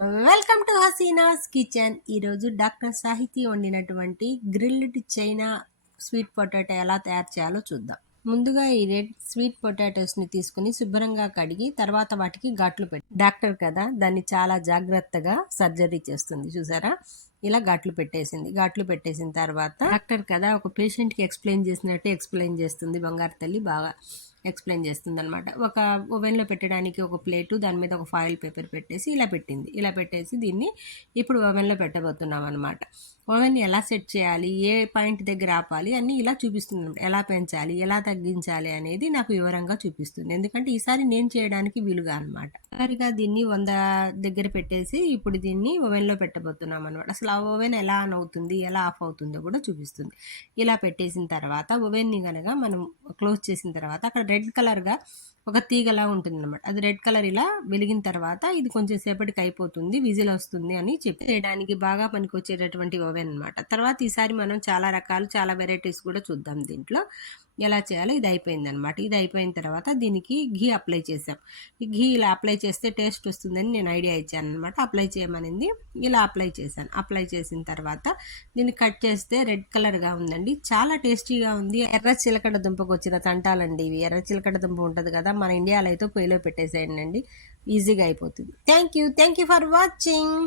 Welcome to Haseena's kitchen. ఈరోజు doctor సాహితీ వండినటువంటి గ్రిల్డ్ చైనా స్వీట్ పొటాటో ఎలా తయారు చేయాలో చూద్దాం. ముందుగా ఈ రెడ్ స్వీట్ పొటాటోస్ని తీసుకుని శుభ్రంగా కడిగి తర్వాత వాటికి ఘాట్లు పెట్టి డాక్టర్ కదా దాన్ని చాలా జాగ్రత్తగా సర్జరీ చేస్తుంది చూసారా? ఇలా ఘాట్లు పెట్టేసింది. ఘాట్లు పెట్టేసిన తర్వాత డాక్టర్ కదా ఒక పేషెంట్కి ఎక్స్ప్లెయిన్ చేసినట్టు ఎక్స్ప్లెయిన్ చేస్తుంది బంగారు తల్లి బాగా. ఎక్స్ప్లెయిన్ చేస్తుంది అనమాట ఒక ఓవెన్లో పెట్టడానికి ఒక ప్లేటు దాని మీద ఒక ఫాయిల్ పేపర్ పెట్టేసి ఇలా పెట్టింది. ఇలా పెట్టేసి దీన్ని ఇప్పుడు ఓవెన్లో పెట్టబోతున్నాం అనమాట ఓవెన్ ఎలా సెట్ చేయాలి? ఏ పాయింట్ దగ్గర ఆపాలి? అన్నీ ఇలా చూపిస్తుంది ఎలా పెంచాలి? ఎలా తగ్గించాలి అనేది నాకు వివరంగా చూపిస్తుంది. ఎందుకంటే ఈసారి నేను చేయడానికి వీలుగా అనమాట సరిగా దీన్ని వంద దగ్గర పెట్టేసి ఇప్పుడు దీన్ని ఓవెన్లో పెట్టబోతున్నాం అనమాట అసలు ఆ ఓవెన్ ఎలా ఆన్ అవుతుంది? ఎలా ఆఫ్ అవుతుందో కూడా చూపిస్తుంది. ఇలా పెట్టేసిన తర్వాత ఓవెన్ని కనుక మనం క్లోజ్ చేసిన తర్వాత అక్కడ రెడ్ కలర్గా ఒక తీగలా ఉంటుంది అనమాట అది రెడ్ కలర్ ఇలా వెలిగిన తర్వాత ఇది కొంచెం సేపటికి అయిపోతుంది విజిల్ వస్తుంది అని చెప్పి చేయడానికి బాగా పనికి వచ్చేటటువంటి ఓవెన్ అనమాట తర్వాత ఈసారి మనం చాలా రకాలు చాలా వెరైటీస్ కూడా చూద్దాం దీంట్లో. ఎలా చేయాలో ఇది అయిపోయింది అనమాట ఇది అయిపోయిన తర్వాత దీనికి ఘీ అప్లై చేసాం ఈ ఘీ ఇలా అప్లై చేస్తే టేస్ట్ వస్తుందని నేను ఐడియా ఇచ్చాను అనమాట అప్లై చేయమనింది ఇలా అప్లై చేశాను. అప్లై చేసిన తర్వాత దీన్ని కట్ చేస్తే రెడ్ కలర్గా ఉందండి. చాలా టేస్టీగా ఉంది. ఎర్ర చిలకడ దుంపకు వచ్చిన తంటాలండి ఇవి. ఎర్ర చిలకడ దుంప ఉంటుంది కదా మన ఇండియాలో అయితే పొయ్యిలో పెట్టేసేయండి. అండి ఈజీగా అయిపోతుంది. Thank you. Thank you for watching.